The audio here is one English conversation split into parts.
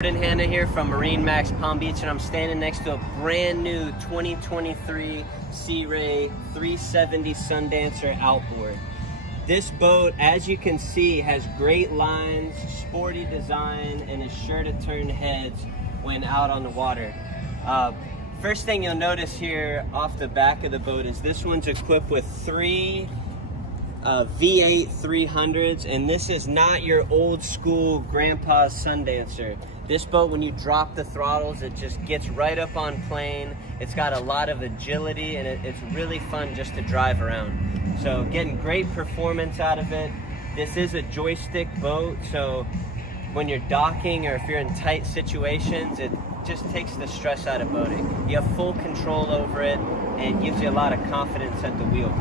Hannah here from MarineMax Palm Beach, and I'm standing next to a brand new 2023 Sea Ray 370 Sundancer Outboard. This boat, as you can see, has great lines, sporty design, and is sure to turn heads when out on the water. First thing you'll notice here off the back of the boat is this one's equipped with three V8 300s, and this is not your old school grandpa's Sundancer. This boat, when you drop the throttles, it just gets right up on plane. It's got a lot of agility, and it's really fun just to drive around. So getting great performance out of it. This is a joystick boat, so when you're docking or if you're in tight situations, it just takes the stress out of boating. You have full control over it, and gives you a lot of confidence at the wheel.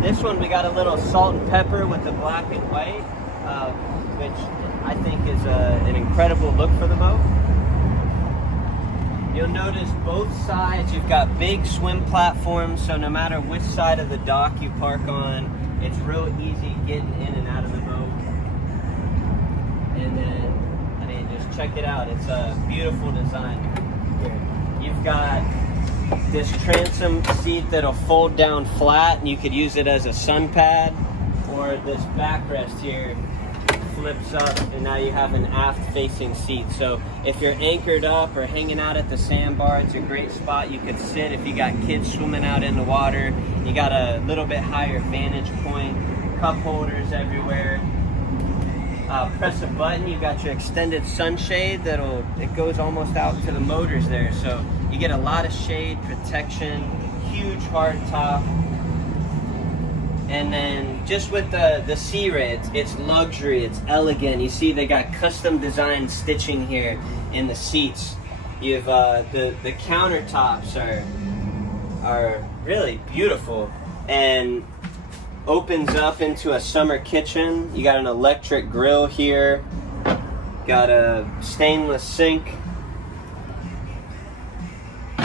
This one, we got a little salt and pepper with the black and white, which I think is an incredible look for the boat. You'll notice both sides, you've got big swim platforms, so no matter which side of the dock you park on, it's real easy getting in and out of the boat. And then, I mean, just check it out. It's a beautiful design here. You've got this transom seat that'll fold down flat, and you could use it as a sun pad, or this backrest here flips up, and now you have an aft facing seat. So if you're anchored up or hanging out at the sandbar, it's a great spot you could sit if you got kids swimming out in the water. You got a little bit higher vantage point, cup holders everywhere. Press a button, you got your extended sunshade it goes almost out to the motors there, so you get a lot of shade protection, huge hard top. And then just with the Sea Ray, it's luxury, it's elegant. You see they got custom designed stitching here in the seats. You've the countertops are really beautiful and opens up into a summer kitchen. You got an electric grill here, got a stainless sink.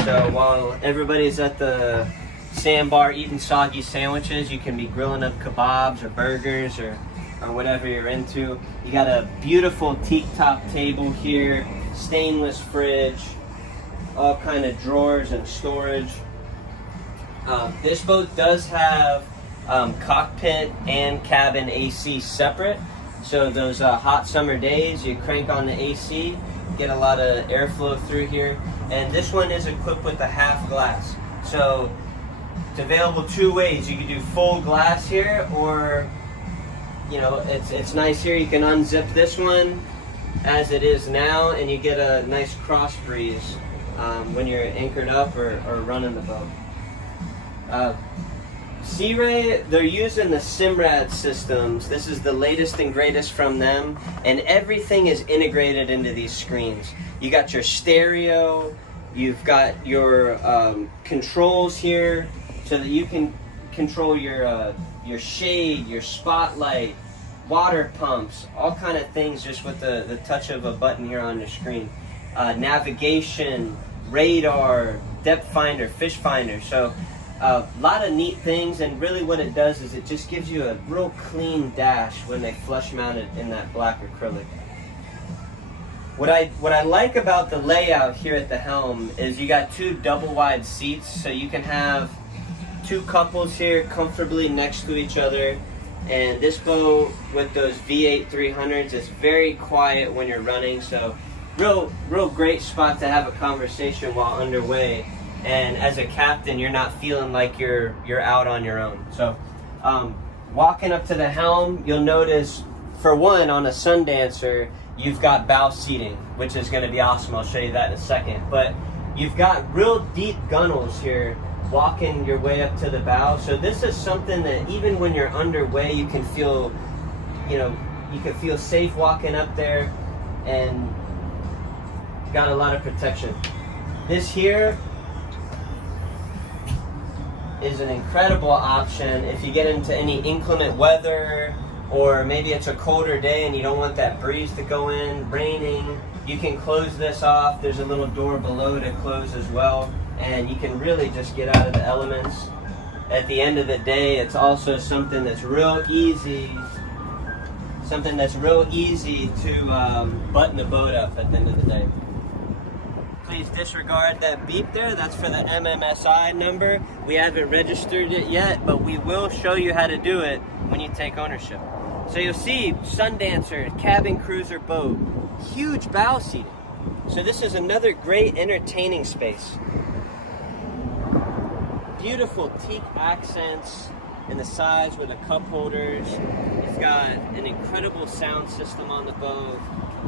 So while everybody's at the sandbar eating soggy sandwiches, you can be grilling up kebabs or burgers or whatever you're into. You got a beautiful teak top table here, stainless fridge, all kind of drawers and storage. This boat does have cockpit and cabin AC separate, so those hot summer days you crank on the AC, get a lot of airflow through here. And this one is equipped with a half glass, so it's available two ways. You can do full glass here, or you know, it's nice here, you can unzip this one as it is now, and you get a nice cross breeze when you're anchored up or running the boat. Sea Ray, they're using the Simrad systems. This is the latest and greatest from them, and everything is integrated into these screens. You got your stereo, you've got your controls here, so that you can control your shade, your spotlight, water pumps, all kind of things just with the touch of a button here on the screen. Navigation, radar, depth finder, fish finder. So a lot of neat things, and really what it does is it just gives you a real clean dash when they flush mounted in that black acrylic. What I like about the layout here at the helm is you got two double wide seats, so you can have two couples here comfortably next to each other. And this boat with those V8 300s is very quiet when you're running, so real great spot to have a conversation while underway. And as a captain, you're not feeling like you're out on your own. So walking up to the helm, you'll notice, for one, on a Sundancer, you've got bow seating, which is going to be awesome. I'll show you that in a second. But you've got real deep gunnels here walking your way up to the bow. So this is something that even when you're underway, you can feel, you can feel safe walking up there, and got a lot of protection. This here is an incredible option if you get into any inclement weather, or maybe it's a colder day and you don't want that breeze to go in, raining. You can close this off. There's a little door below to close as well, and you can really just get out of the elements. At the end of the day, it's also something that's real easy Something that's real easy to button the boat up at the end of the day. Please disregard that beep there. That's for the MMSI number. We haven't registered it yet, but we will show you how to do it when you take ownership. So you'll see Sundancer, cabin cruiser boat, huge bow seating. So this is another great entertaining space. Beautiful teak accents in the sides with the cup holders. It's got an incredible sound system on the boat.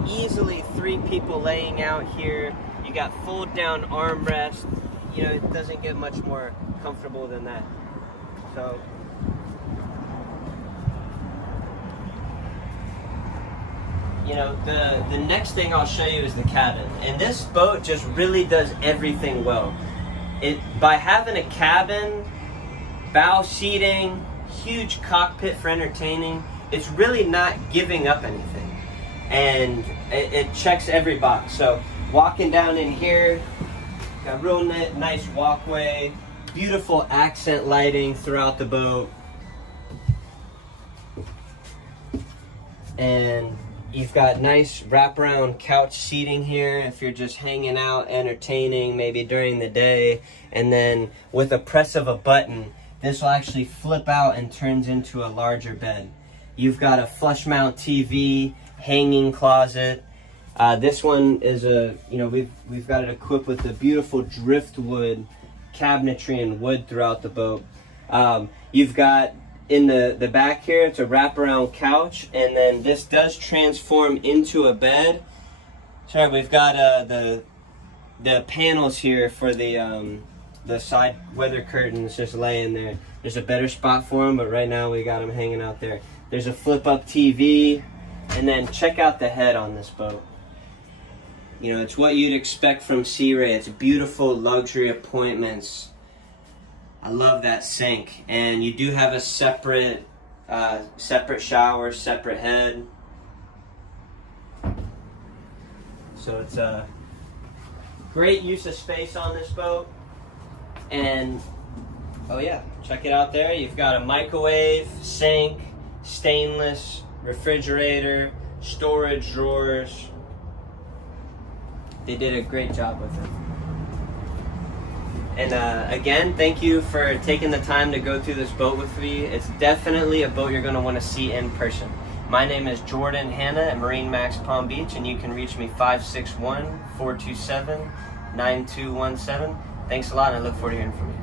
Easily 3 people laying out here. You got fold down armrest. You know, it doesn't get much more comfortable than that. So you know, the next thing I'll show you is the cabin. And this boat just really does everything well. By having a cabin, bow seating, huge cockpit for entertaining, it's really not giving up anything. And it checks every box. So walking down in here, got real nice walkway, beautiful accent lighting throughout the boat. And you've got nice wraparound couch seating here if you're just hanging out, entertaining, maybe during the day. And then with a press of a button, this will actually flip out and turns into a larger bed. You've got a flush mount TV, hanging closet. This one is we've got it equipped with the beautiful driftwood cabinetry and wood throughout the boat. You've got in the back here, it's a wraparound couch, and then this does transform into a bed. Sorry, we've got the panels here for the side weather curtains just laying there. There's a better spot for them, but right now we got them hanging out there. There's a flip-up TV, and then check out the head on this boat. You know, it's what you'd expect from Sea Ray. It's beautiful luxury appointments. I love that sink, and you do have a separate shower, separate head. So it's a great use of space on this boat. And oh yeah, check it out there. You've got a microwave, sink, stainless, refrigerator, storage drawers. They did a great job with it. And again, thank you for taking the time to go through this boat with me. It's definitely a boat you're going to want to see in person. My name is Hanna at MarineMax Palm Beach, and you can reach me 561-427-9217. Thanks a lot, and I look forward to hearing from you.